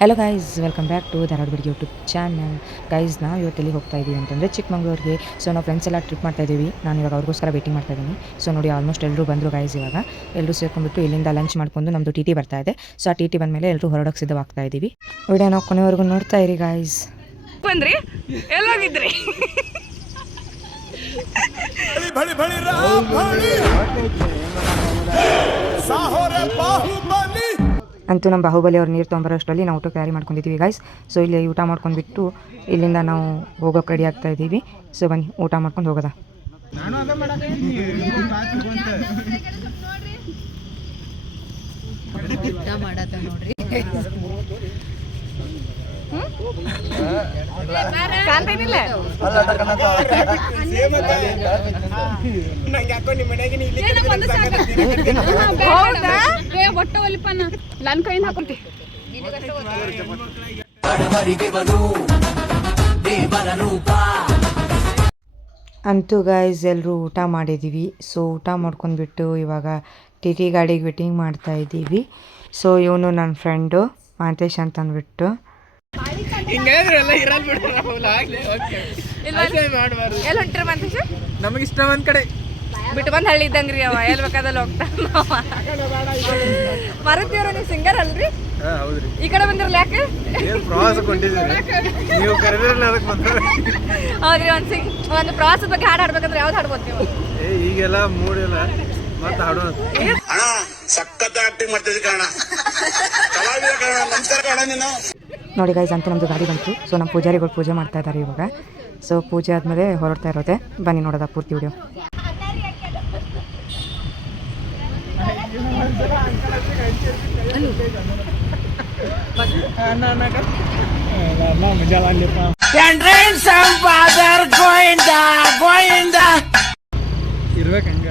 Hello guys, welcome back to Dharwad Bidgi YouTube channel. Guys, ನಾವು ಇವತ್ತು ಎಲ್ಲಿಗೆ ಹೋಗ್ತಾ ಇದ್ದೀವಿ ಅಂತಂದರೆ ಚಿಕ್ಕಮಂಗ್ಳೂರಿಗೆ. ಸೊ ನಾವು ಫ್ರೆಂಡ್ಸ್ ಎಲ್ಲ ಟ್ರಿಪ್ ಮಾಡ್ತಾ ಇದ್ದೀವಿ. ನಾನು ಇವಾಗ ಅವ್ರಿಗೋಸ್ಕರ ವೇಟಿಂಗ್ ಮಾಡ್ತಾ ಇದ್ದೀನಿ. ಸೊ ನೋಡಿ, ಆಲ್ಮೋಸ್ಟ್ ಎಲ್ಲರೂ ಬಂದರು ಗೈಸ್. ಇವಾಗ ಎಲ್ಲರೂ ಸೇರ್ಕೊಂಡ್ಬಿಟ್ಟು ಇಲ್ಲಿಂದ ಲಂಚ್ ಮಾಡ್ಕೊಂಡು ನಮ್ಮದು ಟಿ ಬರ್ತಾ ಇದೆ. ಸೊ ಆ ಟಿ ಬಂದಮೇಲೆ ಎಲ್ಲರೂ ಹೊರಡೋಕ್ಕೆ ಸಿದ್ಧವಾಗ್ತಾ ಇದ್ದೀವಿ. ವಿಡಿಯೋ ನಾವು ಕೊನೆವರೆಗೂ ನೋಡ್ತಾ ಇರಿ ಗೈಸ್. ಬಂದ್ರಿ ಎಲ್ಲೋಗಿದ್ರಿ? ಅಂತೂ ನಮ್ಮ ಬಾಹುಬಲಿ ಅವ್ರು ನೀರು ತೊಗೊಂಬರೋಷ್ಟರಲ್ಲಿ ನಾವು ಊಟ ಕ್ಯಾರಿ ಮಾಡ್ಕೊಂಡಿದ್ದೀವಿ ಗೈಸ್. ಸೊ ಇಲ್ಲಿ ಊಟ ಮಾಡ್ಕೊಂಡ್ಬಿಟ್ಟು ಇಲ್ಲಿಂದ ನಾವು ಹೋಗೋಕೆ ರೆಡಿ ಆಗ್ತಾ ಇದ್ದೀವಿ. ಸೊ ಬನ್ನಿ ಊಟ ಮಾಡ್ಕೊಂಡು ಹೋಗೋದ. ನೋಡ್ರಿ ಲನ್ ಕೈಯಿಂದ ಹಾಕೊಂತಿ. ಅಂತೂ ಗೈಸ್ ಎಲ್ಲರೂ ಊಟ ಮಾಡಿದ್ದೀವಿ. ಸೊ ಊಟ ಮಾಡ್ಕೊಂಡ್ಬಿಟ್ಟು ಇವಾಗ ಟಿ ಗಾಡಿಗೆ ವೇಟಿಂಗ್ ಮಾಡ್ತಾ ಇದ್ದೀವಿ. ಸೊ ಇವನು ನನ್ನ ಫ್ರೆಂಡು ಮಾಂತೇಶ್ ಅಂತ ಅಂದ್ಬಿಟ್ಟು. ಎಲ್ಲಿ ಹೊಂಟ್ರಿ ಮಾಂತೇಶ? ನಮಗೆ ಇಷ್ಟ ಒಂದ್ ಕಡೆ ಬಿಟ್ಟು ಬಂದು ಹಳ್ಳಿ ಇದ್ದಂಗ್ರಿ ಅವ. ಎಲ್ಲಿ ಬೇಕಾದಲ್ಲಿ ಹೋಗ್ತಾನ. ಮಾರುತಿಯವ್ರ ನೀವು ಸಿಂಗರ್ ಅಲ್ರಿ? ಹೌದ್ರಿ. ಈ ಕಡೆ ಬಂದಿರಲ್ಲ ಯಾಕೆ? ಪ್ರವಾಸ ಕೊಂಡಿದ್ದೀವಿ, ನೀವು ಕರೆದಿರಲ್ಲ ಅದಕ್ಕೆ ಬಂದ್ರೆ. ಹೌದ್ರಿ. ಒಂದು ಪ್ರವಾಸದ ಬಗ್ಗೆ ಹಾಡು ಹಾಡ್ಬೇಕಂದ್ರೆ ಯಾವ್ದು ಹಾಡ್ಬೋದು ನೀವು? ಈಗೆಲ್ಲ ಮೂಡಿಲ್ಲ, ಮತ್ತೆ ಹಾಡೋಣ. ಸಖತ್ ಆಕ್ಟಿಂಗ್ ಮಾಡ್ತಿದ್ದೆ ಕಾರಣ ಕಲಾವಿದ ಕಾರಣ. ನಮಸ್ಕಾರ ಕಾರಣ ನೀನು. ನೋಡಿ ಗೈಸ್, ಅಂತೂ ನಮ್ಮದು ಗಾಡಿ ಬಂತು. ಸೊ ನಮ್ಮ ಪೂಜಾರಿಗಳು ಪೂಜೆ ಮಾಡ್ತಾ ಇದ್ದಾರೆ ಇವಾಗ. ಸೊ ಪೂಜೆ ಆದಮೇಲೆ ಹೊರಡ್ತಾ ಇರೋದೆ. ಬನ್ನಿ ನೋಡೋದ ಪೂರ್ತಿ ವಿಡಿಯೋ. ಇರ್ಬೇಕು ಹಂಗ.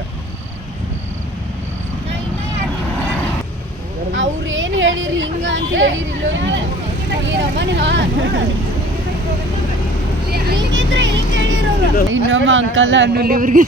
ಅವ್ರೇನ್ ಹೇಳಿರಿ ಹಿಂಗ ಅಂತ ಹೇಳಿರಿಲ್ಲೋ ಇನ್ನೊಮ್ಮ ಅಂಕಲ್ ಅನ್ನೋಲಿ ಇವ್ರಿಗೆ.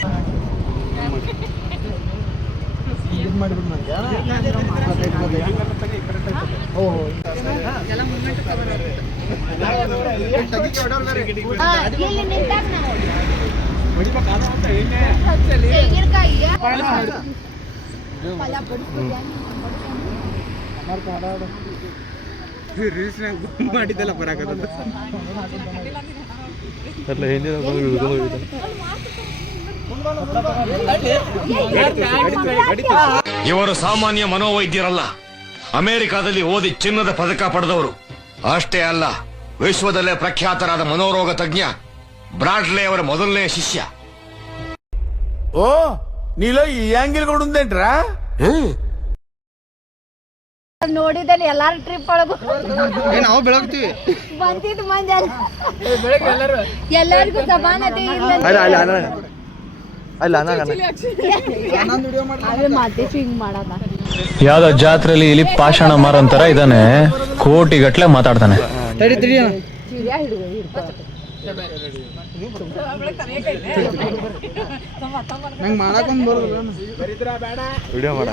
ಮಾಡಿದ್ದೆಲ್ಲ ಬರಾಕದ ಇವರು ಸಾಮಾನ್ಯ ಮನೋವೈದ್ಯರಲ್ಲ. ಅಮೆರಿಕಾದಲ್ಲಿ ಓದಿ ಚಿನ್ನದ ಪದಕ ಪಡೆದವರು. ಅಷ್ಟೇ ಅಲ್ಲ, ವಿಶ್ವದಲ್ಲೇ ಪ್ರಖ್ಯಾತರಾದ ಮನೋರೋಗ ತಜ್ಞ ಬ್ರಾಡ್ಲೆ ಅವರ ಮೊದಲನೇ ಶಿಷ್ಯ. ಓ ನೀಲ ಈ ಆಂಗಿಲ್ ಕೊಡುಂದೇನ್ರಾ? ನೋಡಿದಲ್ಲಿ ಎಲ್ಲಾರು ಟ್ರಿಪ್ ಒಳಗು ನಾವು ಬೆಳಗ್ತೀವಿ ಬಂದಿದ್ದು ಮಂದಿ ಎಲ್ಲರಿಗೂ ಸಮಾನತೆ ಇಲ್ಲ. ಮಾತೇಶ್ ಹಿಂಗ್ ಮಾಡದ ಯಾವ್ದೋ ಜಾತ್ರೆಯಲ್ಲಿ ಇಲ್ಲಿ ಪಾಷಾಣ ಮಾರಂತರ ಇದಾನೆ, ಕೋಟಿ ಗಟ್ಲೆ ಮಾತಾಡ್ತಾನೆ. ಚಿರಿಯ ನಂಗೆ ಮಾಡಕೊಂಡ್ ಬರೋದಿಲ್ಲ ವಿಡಿಯೋ ಮಾಡ.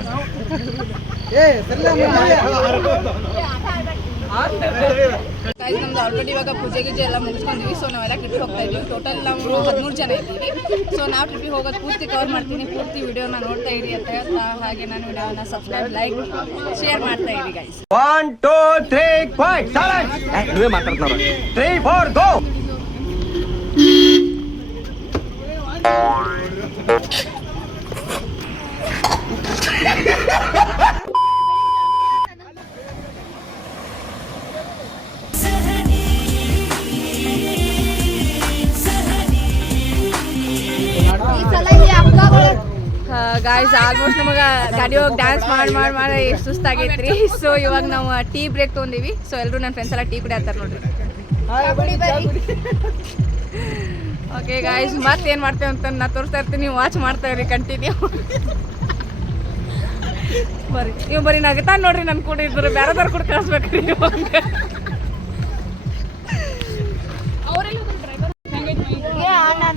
ನಮ್ದು ಆಲ್ರೆಡಿ ಇವಾಗ ಪೂಜೆ ಗೀಜೆ ಎಲ್ಲ ಮುಗಿಸ್ಕೊಂಡಿವಿ. ಸೊ ನಾವೆಲ್ಲ ಟ್ರಿಪ್ ಹೋಗ್ತಾ ಇದೀವಿ. ಟೋಟಲ್ ನಾವು 13 ಜನ ಇದ್ದೀವಿ. ಸೊ ನಾವು ಟ್ರಿಪ್ಪಿಗೆ ಹೋಗೋದು ಪೂರ್ತಿ ಕವರ್ ಮಾಡ್ತೀನಿ. ಪೂರ್ತಿ ವಿಡಿಯೋನ ನೋಡ್ತಾ ಇರಿ ಅಂತ ಹೇಳ್ತಾ, ಹಾಗೆ ನಾನು ವಿಡಿಯೋನ ಸಬ್ಸ್ಕ್ರೈಬ್, ಲೈಕ್, ಶೇರ್ ಮಾಡ್ತಾ ಇರಿ ಗೈಸ್. 1 2 3 4 ಮಾತಾಡ್ತಾರ 3 4 ಗೋ. ಗಾಯ್ಸ್, ಆಲ್ಮೋಸ್ಟ್ ನಮಗೆ ಗಾಡಿ ಹೋಗಿ ಡ್ಯಾನ್ಸ್ ಮಾಡಿ ಎಷ್ಟು ಸುಸ್ತಾಗೈತ್ರಿ. ಸೊ ಇವಾಗ ನಾವು ಟೀ ಬ್ರೇಕ್ ತೊಗೊಂಡಿವಿ. ಸೊ ಎಲ್ಲರೂ ನನ್ನ ಫ್ರೆಂಡ್ಸ್ ಎಲ್ಲ ಟೀ ಕುಡಿಯತ್ತಾರೆ ನೋಡ್ರಿ. ಓಕೆ ಗಾಯ್ಸ್, ಮತ್ತೇನು ಮಾಡ್ತೇವೆ ಅಂತ ನಾನು ತೋರಿಸ್ತಾ ಇರ್ತೀನಿ. ನೀವು ವಾಚ್ ಮಾಡ್ತಾ ಇರಿ ಕಂಟಿನ್ಯೂ. ಬರ್ರಿ, ನೀವು ಬರೀ ನಗತಾ ನೋಡ್ರಿ. ನನ್ನ ಕೂಡ ಇದ್ರು ಬೇರೆದವ್ರು ಕೂಡ ಕಳಿಸ್ಬೇಕ್ರಿ ನೀವು.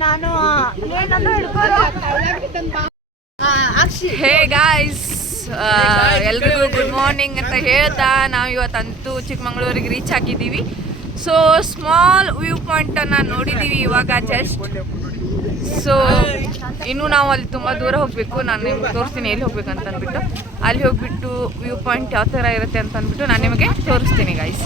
ನಾನು ಹೇ ಗಾಯ್ಸ್, ಎಲ್ರಿಗೂ ಗುಡ್ ಮಾರ್ನಿಂಗ್ ಅಂತ ಹೇಳ್ತಾ ನಾವು ಇವತ್ತಂತೂ ಚಿಕ್ಕಮಂಗ್ಳೂರಿಗೆ ರೀಚ್ ಆಗಿದ್ದೀವಿ. ಸೊ ಸ್ಮಾಲ್ ವ್ಯೂ ಪಾಯಿಂಟನ್ನು ನೋಡಿದ್ದೀವಿ ಇವಾಗ ಜಸ್ಟ್. ಸೊ ಇನ್ನೂ ನಾವು ಅಲ್ಲಿ ತುಂಬ ದೂರ ಹೋಗಬೇಕು. ನಾನು ನಿಮ್ಗೆ ತೋರಿಸ್ತೀನಿ ಎಲ್ಲಿ ಹೋಗ್ಬೇಕು ಅಂತ ಅಂದ್ಬಿಟ್ಟು. ಅಲ್ಲಿ ಹೋಗ್ಬಿಟ್ಟು ವ್ಯೂ ಪಾಯಿಂಟ್ ಯಾವ ಥರ ಇರುತ್ತೆ ಅಂತ ಅಂದ್ಬಿಟ್ಟು ನಾನು ನಿಮಗೆ ತೋರಿಸ್ತೀನಿ ಗೈಸ್.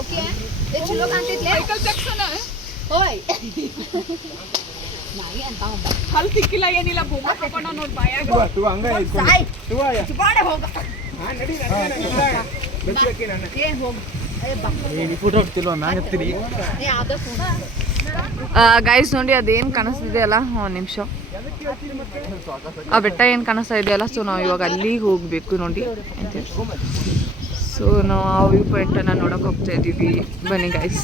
ಓಕೆ ಚಲೋ ಕಾಣ್ತೈತ್ಲೆ ಓಯ್ ನಾಯಿ ಅಂತ ಹಲ್ ಸಿಕ್ಕಿಲ್ಲ ಏನಿಲ್ಲ ಬೋಗ ತಗೊಂಡ ನೋಡಿ ಬಾಯಾಗ ಗೈಸ್ ನೋಡಿ ಅದೇನು ಕಾಣಿಸ್ತಿದೆ ಅಲ್ಲ, ಒಂದು ನಿಮಿಷ, ಆ ಬೆಟ್ಟ ಏನು ಕಾಣಿಸ್ತಾ ಇದೆಯಲ್ಲ, ಸೊ ನಾವು ಇವಾಗ ಅಲ್ಲಿಗೆ ಹೋಗಬೇಕು ನೋಡಿ ಅಂತ. ಸೊ ನಾವು ಆ ವ್ಯೂ ಪಾಯಿಂಟನ್ನು ನೋಡೋಕೆ ಹೋಗ್ತಾ ಇದ್ದೀವಿ. ಬನ್ನಿ ಗೈಸ್.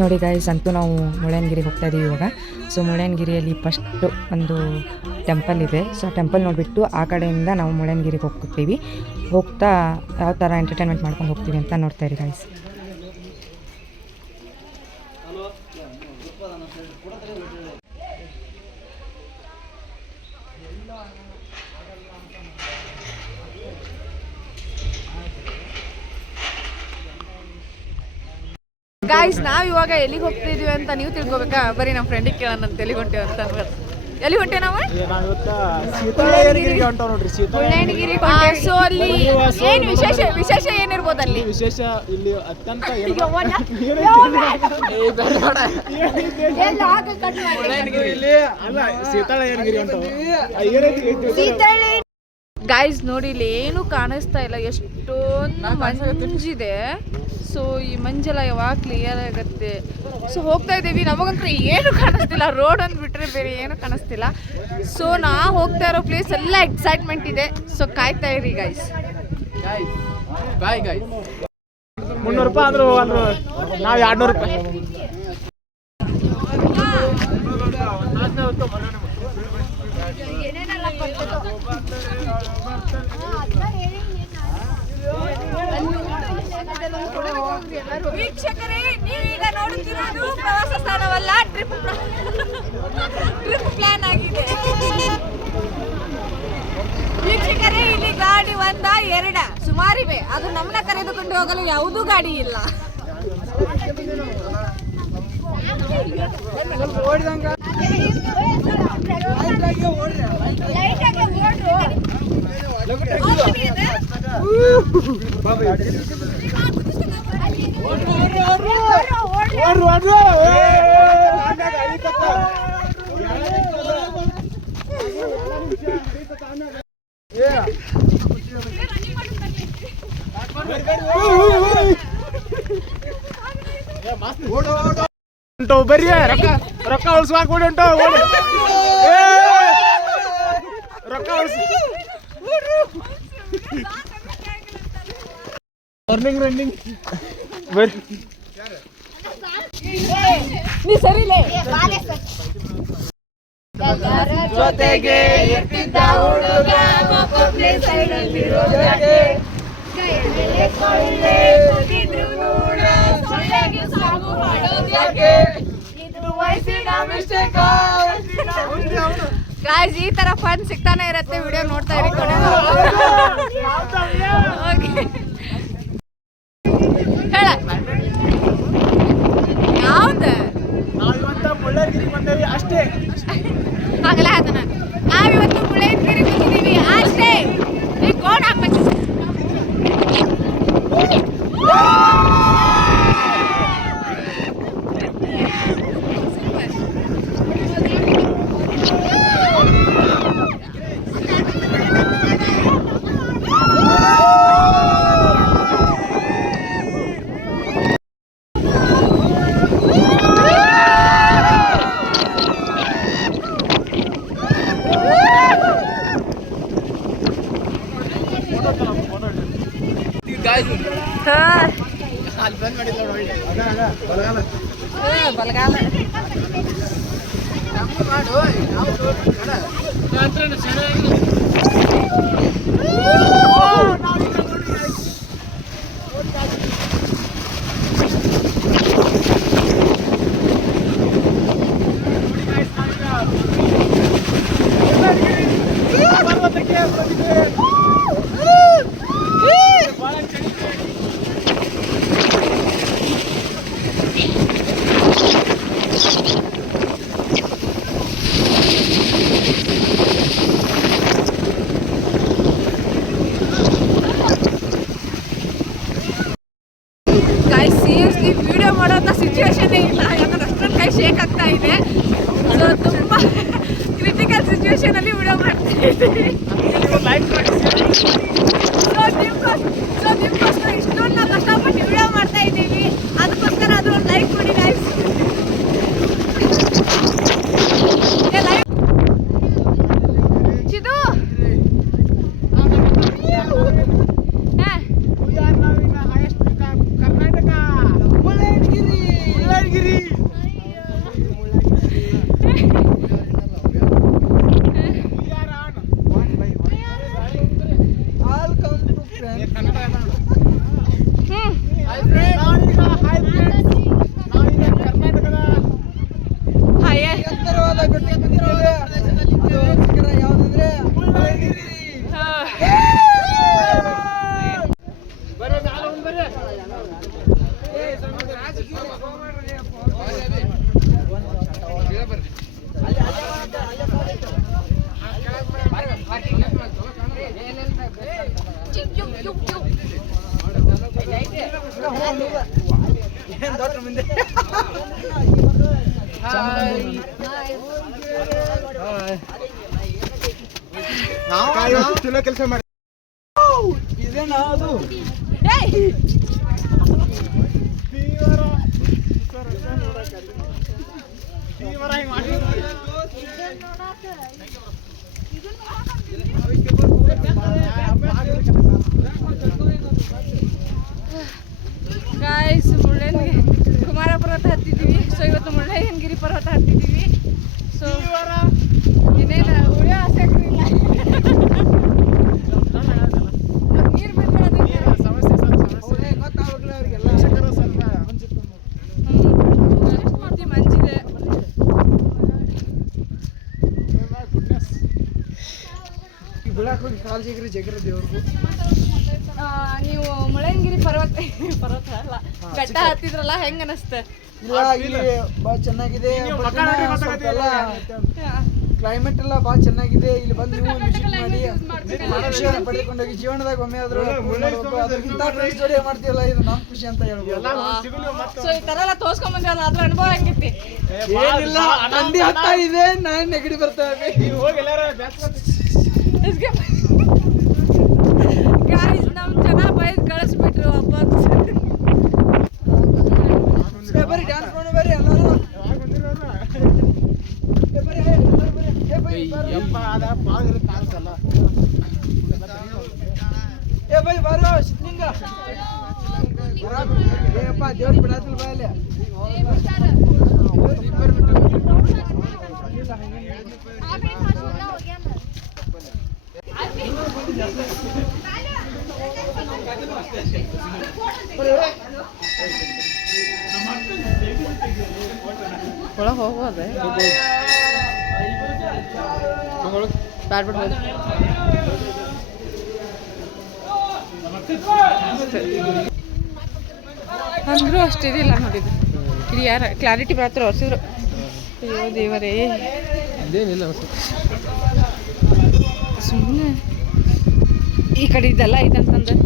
ನೋಡಿ ಗೈಸ್, ಅಂತೂ ನಾವು ಮುಳ್ಳಯ್ಯನಗಿರಿಗೆ ಹೋಗ್ತಾ ಇದ್ದೀವಿ ಇವಾಗ. ಸೊ ಮುಳ್ಳಯ್ಯನಗಿರಿಯಲ್ಲಿ ಫಸ್ಟು ಒಂದು ಟೆಂಪಲ್ ಇದೆ. ಸೊ ಆ ಟೆಂಪಲ್ ನೋಡಿಬಿಟ್ಟು ಆ ಕಡೆಯಿಂದ ನಾವು ಮುಳ್ಳಯ್ಯನಗಿರಿಗೆ ಹೋಗ್ತೀವಿ. ಹೋಗ್ತಾ ಯಾವ ಥರ ಎಂಟರ್ಟೈನ್ಮೆಂಟ್ ಮಾಡ್ಕೊಂಡು ಹೋಗ್ತೀವಿ ಅಂತ ನೋಡ್ತಾ ಇರಿ ಗೈಸ್. ಗಾಯ್ಸ್, ನಾವು ಇವಾಗ ಎಲ್ಲಿಗೆ ಹೋಗ್ತಾ ಇದೀವಿ ಅಂತ ನೀವು ತಿಳ್ಕೊಬೇಕಾ? ಬರೀ ನಮ್ಮ ಫ್ರೆಂಡಿಗೆ ಕೇಳೋಣ ಅಂತ ಎಲ್ಲಿಗೆ ಹೊಂಟೇವೆ ಅಂತ ಅನ್ಬೋದು. ಎಲ್ಲಿ ಹೊಂಟೆ ನಾವು? ಮುಳ್ಳಯ್ಯನಗಿರಿ. ಸೊ ಅಲ್ಲಿ ಏನು ವಿಶೇಷ ಏನಿರ್ಬೋದು ಅಲ್ಲಿ? ವಿಶೇಷ ಇಲ್ಲಿ ಅತ್ಯಂತ ಗಾಯ್ಸ್ ನೋಡಿ, ಇಲ್ಲಿ ಏನು ಕಾಣಿಸ್ತಾ ಇಲ್ಲ, ಎಷ್ಟೊಂದು ಮಂಜಿದೆ. ಸೊ ಈ ಮಂಜೆಲ್ಲ ಯಾವಾಗ ಕ್ಲಿಯರ್ ಆಗುತ್ತೆ. ಸೊ ಹೋಗ್ತಾ ಇದ್ದೀವಿ, ನಮಗಂತೂ ಏನು ಕಾಣಿಸ್ತಿಲ್ಲ, ರೋಡ್ ಒಂದು ಬಿಟ್ಟರೆ ಬೇರೆ ಏನು ಕಾಣಿಸ್ತಿಲ್ಲ. ಸೊ ನಾ ಹೋಗ್ತಾ ಇರೋ ಪ್ಲೇಸ್ ಎಲ್ಲ ಎಕ್ಸೈಟ್ಮೆಂಟ್ ಇದೆ. ಸೊ ಕಾಯ್ತಾ ಇರಿ ಗೈಸ್. Bye guys. 300 ರೂಪಾಯಿ ಆದ್ರೂ ನಾವು 200 ರೂಪಾಯಿ. ವೀಕ್ಷಕರೇ, ನೀವೀಗ ನೋಡುತ್ತಿರೋದು ಪ್ರವಾಸ ಸ್ಥಾನವಲ್ಲ, ಟ್ರಿಪ್ ಪ್ಲಾನ್ ಆಗಿದೆ. ವೀಕ್ಷಕರೇ, ಇಲ್ಲಿ ಗಾಡಿ 1 2 ಸುಮಾರಿವೆ. ಅದು ನಮ್ಮನ್ನ ಕರೆದುಕೊಂಡು ಹೋಗಲು ಯಾವುದೂ ಗಾಡಿ ಇಲ್ಲ. ಬರ್ರಿ, ರೊಕ್ಕ ಉಳಿಸ್ವಾಕ ಉಂಟು, ರೊಕ್ಕ ಉಳಿಸಿ ರನ್ನಿಂಗ್ ಬರ್ರಿ. ನೀ ಸರಿಲೇ ಜೊತೆಗೆ ಇರ್ತಿದ್ದ ಹುಡುಗ ಸೈಡಲ್ಲಿರೋ ಜೊತೆ ಕೈಯಲ್ಲಿ ಕೊಳ್ಳೆ ಸುತ್ತಿದ್ರು ನೋಡ ಸೊಳ್ಳೆಗೆ ಸಾಗು ಮಾಡೋದ್ಯಾಕೆ ಇದು ವಯಸ್ಸಿನ ಮಿಸ್ಟೇಕ್. ಗಾಯ್ಸ್, ಈ ತರ ಫನ್ ಸಿಗ್ತಾನೆ ಇರುತ್ತೆ. ವಿಡಿಯೋ ನೋಡ್ತಾ ಇರಿ ಕೊನೆ. ಹೇಳ ಯಾವ್ದು ನಾವಿವತ್ತ ಮುಳ್ಳಯ್ಯನಗಿರಿ ಬಂದೇವಿ ಅಷ್ಟೇ. ಆಗಲ್ಲ ಅದನ್ನ. ನಾವಿವತ್ತು ಮುಳ್ಳಯ್ಯನಗಿರಿ ಬಂದಿದ್ದೀವಿ ಅಷ್ಟೇ. ಈ ಕೋಡ್ ಹಾಕ್ಬೇಕು. ಬಲಗಾಲ ಸೀರಿಯಸ್ಲಿ ವಿಡಿಯೋ ಮಾಡೋಂಥ ಸಿಚುವೇಶನ್ನೇ ಇಲ್ಲ, ಯಾಕಂದ್ರೆ ಅಷ್ಟೊಂದು ಕೈ ಶೇಕ್ ಆಗ್ತಾ ಇದೆ. ಸೊ ತುಂಬ ಕ್ರಿಟಿಕಲ್ ಸಿಚುವೇಶನಲ್ಲಿ ವಿಡಿಯೋ ಮಾಡ್ತಾ ಇದ್ದೀವಿ. ಸೊ ನಿಮ್ಗೋಸ್ಕರ ಇಷ್ಟೊಂದು ನಾವು ಕಷ್ಟಪಟ್ಟು ವಿಡಿಯೋ ಮಾಡ್ತಾ ಇದ್ದೀವಿ, ಅದಕ್ಕೋಸ್ಕರ ಅದು ಒಂದು ಲೈಕ್ ಕೊಡಿ ಗೈಸ್. ಚಿದು ಚಲೋ ಕೆಲಸ ಮಾಡಿ ಇದೇನಾ ಅದು ಗಾಯ್ಸ್ ಮುಳ್ಳಯ್ಯನಗಿರಿ ಕುಮಾರ ಪರ್ವತ ಹತ್ತಿದ್ದೀವಿ. ಸೊ ಇವತ್ತು ಮುಳ್ಳಯ್ಯನಗಿರಿ ಪರ್ವತ ಹತ್ತಿದ್ದೀವಿ. ಸೊ ಇನ್ನೇನು ಉಳಿಯೋ ಆಸೆ ಇಲ್ಲ. ನೀರು ಬಿಟ್ಟರೆ ಅದಕ್ಕೆ ಪೂರ್ತಿ ಮಂಜಿದೆ. ನೀವು ಮುಳ್ಳಯ್ಯನಗಿರಿ ಪರ್ವತ ಅಲ್ಲ ಬೆಟ್ಟ ಹತ್ತಿದ್ರಲ್ಲ, ಹೆಂಗ ಅನಸ್ತ? ಬಾಳ ಚೆನ್ನಾಗಿದೆ, ಕ್ಲೈಮೇಟ್ ಎಲ್ಲ ಬಾಳ ಚೆನ್ನಾಗಿದೆ. ಇಲ್ಲಿ ಬಂದು ನೀವು ವಿಸಿಟ್ ಮಾಡಿ ಖುಷಿಯನ್ನು ಪಡೆದುಕೊಂಡೋಗಿ. ಜೀವನದಾಗ ಒಮ್ಮೆ ಆದ್ರೂ ಅದಕ್ಕಿಂತ ಫ್ರೆಂಡ್ಸ್ ಜೋಡಿ ಮಾಡ್ತೀವಲ್ಲ, ಇದು ನಮ್ ಖುಷಿ ಅಂತ ಹೇಳ್ಬೋದು. ಸೊ ಈ ತರ ಎಲ್ಲ ತೋರ್ಸ್ಕೊಂಡ್ ಬಂದ್ರಲ್ಲ, ಅದ್ರ ಅನುಭವ ಹೆಂಗೈತಿ? ಏನಿಲ್ಲ, ನಂದಿ ಹತ್ತಾ ಇದೆ, ನಾನು ನೆಗಡಿ ಬರ್ತಾ ಇದೆ. ಗಾಯ್ಸ್ ನಮ್ ಜನ ಬೈದ್ ಕಳಿಸ್ಬಿಟ್ರು ವಾಪಸ್. ಬರ್ರಿ ಡ್ಯಾನ್ಸ್ ಮಾಡೋಣ, ಬರ್ರಿ ಎಲ್ಲರೂ. ಬಾರೋ ಸಿದ್ಲಿಂಗ, ಏಪ್ಪ ದೇವ್ರಿಗೆ ಬಿಡಾತಿಲ್ ಬಾ ಅಲ್ಲಿ. ಒಳಗೆ ಹೋಗೋದೆ ಬ್ಯಾಡ್ಬಿಟ್ಟು ಹೋಗಿ ಅಂದರೂ ಅಷ್ಟಿದಿಲ್ಲ ನೋಡಿದ್ದು. ಇದು ಯಾರ ಕ್ಲಾರಿಟಿ ಮಾತ್ರ ಹೊರಿಸಿದ್ರು. ಅಯ್ಯೋ ದೇವರೇ, ಸುಮ್ಮನೆ ಈ ಕಡೆ ಇದೆಲ್ಲ ಐತಂತಂದ್ರೆ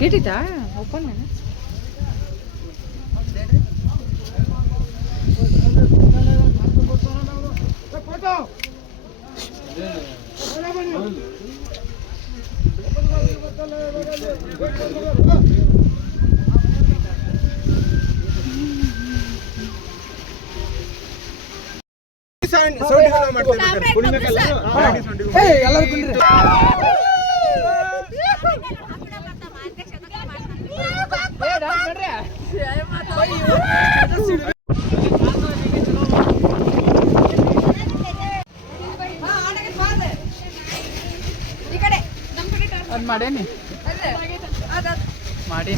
ಕೇಟಿತಾ ಓಪನ್ ಸೌಂಡ್ ಮಾಡ್ತಾರೆ. ಎಲ್ಲರೂ ಅದು ಮಾಡೇನಿ ಮಾಡಿ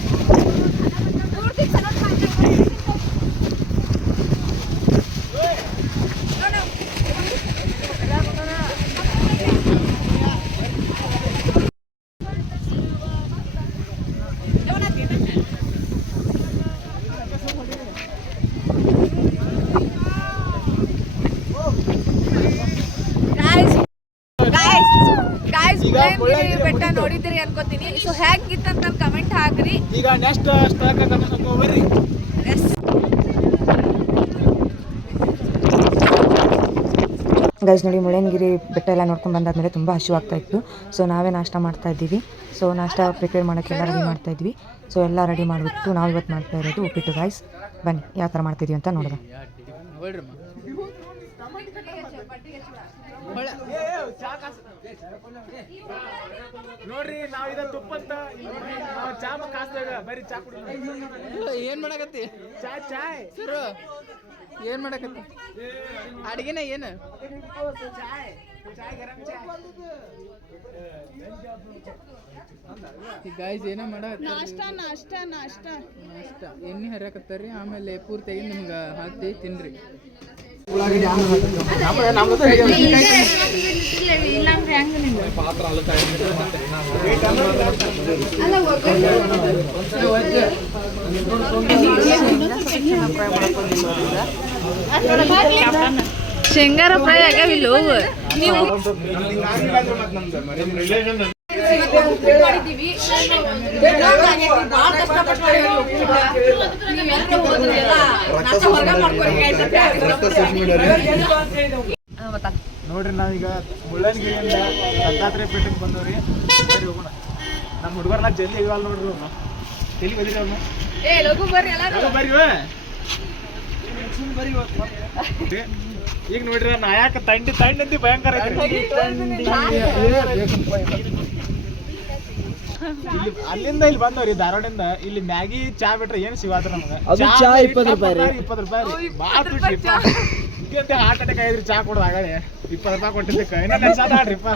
ಬೆಟ್ಟ ನೋಡಿದಿರಿ ಅನ್ಕೋತೀನಿ. ಸೊ ಹೇಗಿತ್ತಂತ ನಾನು ಕಮೆಂಟ್ ಹಾಕ್ರಿ. ಈಗ ನೆಕ್ಸ್ಟ್ ಸ್ಥಳಕ್ಕೆ ಕರ್ಕೊಂಡು ಬರ್ರಿ. ಗೈಸ್ ನೋಡಿ, ಮುಳ್ಳಯ್ಯನಗಿರಿ ಬೆಟ್ಟ ಎಲ್ಲ ನೋಡ್ಕೊಂಡು ಬಂದಾದ್ಮೇಲೆ ತುಂಬ ಹಸಿವಾಗ್ತಾ ಇತ್ತು. ಸೊ ನಾವೇ ನಾಷ್ಟ ಮಾಡ್ತಾ ಇದ್ದೀವಿ. ಸೊ ನಾಷ್ಟ ಪ್ರಿಪೇರ್ ಮಾಡೋಕ್ಕೆಲ್ಲ ರೆಡಿ ಮಾಡ್ತಾ ಇದ್ವಿ. ಸೊ ಎಲ್ಲ ರೆಡಿ ಮಾಡಿಬಿಟ್ಟು ನಾವು ಇವತ್ತು ಮಾಡ್ತಾ ಇರೋದು ಉಪ್ಪಿಟ್ಟು. ಗೈಸ್ ಬನ್ನಿ ಯಾವ ಥರ ಮಾಡ್ತಿದ್ವಿ ಅಂತ ನೋಡೋಣ. ನೋಡ್ರಿ ನಾವ್ ಇದ ತುಪ್ಪಂತ ಚಾ ಕಾಸ್ದಾಗ ಬರೀ ಚಾ ಕುಡಿ. ಏನ್ ಮಾಡಕತ್ತಿ? ಚಾಯ್ ಸರ್ ಏನ್ ಮಾಡಕತ್ತಿ? ಅಡಿಗೆನ ಏನು? ಈ ಗಾಯ್ಸ್ ಏನೋ ನಾಷ್ಟ ಎಣ್ಣೆ ಹರಿಯಾಕತ್ತಾರ್ರಿ. ಆಮೇಲೆ ಪೂರ್ತಿಯಾಗಿ ನಿಮ್ಗೆ ಹಾಕ್ತಿ ತಿನ್ರಿ. ಶೇಂಗಾರ ಫ್ರೈ ಆಗ್ಯಾವಿಲ್ಲ ನೀವು ಮಾಡಿದ್ದೀವಿ. ಭಾಳ ಕಷ್ಟಪಟ್ಟು ನೋಡ್ರಿ ನಾವೀಗ ಮುಳ್ಳಯ್ಯನಗಿರಿಯಿಂದ ದತ್ತಾತ್ರೇಯ ಪೀಠಕ್ಕೆ ಬಂದವ್ರಿ. ಸರಿ ಹೋಗೋಣ. ನಮ್ಮ ಹುಡುಗರ್ನ ಜಲ್ದಿ ಇವಾಗ ನೋಡ್ರಿ ಅವ್ರನ್ನ ಎಲ್ಲಿ ಬಂದಿರಿ ಅವ್ರನ್ನ ಲಘು ಬರ್ರಿ ಎಲ್ಲರೂ ಬರ್ರಿ. ಈಗ ನೋಡ್ರಿ ನಾಯಕ ತಂಡಿ ತಂಡಿ ಭಯಂಕರ ಐತ್ರಿ. ಅಲ್ಲಿಂದ ಇಲ್ಲಿ ಬಂದವ್ರಿ ಧಾರವಾಡಿಂದ. ಇಲ್ಲಿ ಮ್ಯಾಗಿ ಚಾ ಬಿಟ್ರೆ ಏನ್ ಸಿಗಾತ್ರ ನಮ್ಗೆ. ಚಾ 20 ರೂಪಾಯಿ ರೀ. 20 ರೂಪಾಯಿ ಭಾಳ ತುಟ್ಟಿ. ಹಾರ್ಟ್ ಅಟ್ಯಾಕ್ ಆಗಿದ್ರಿ ಚಾ ಕೊಡೋದು ಆಗಡೆ 20 ರೂಪಾಯಿ ಕೊಟ್ಟಿದ್ದಕ್ಕೆ ಇನ್ನೊಂದು ಸಾಧಾಡ್ರಿಪ್ಪ.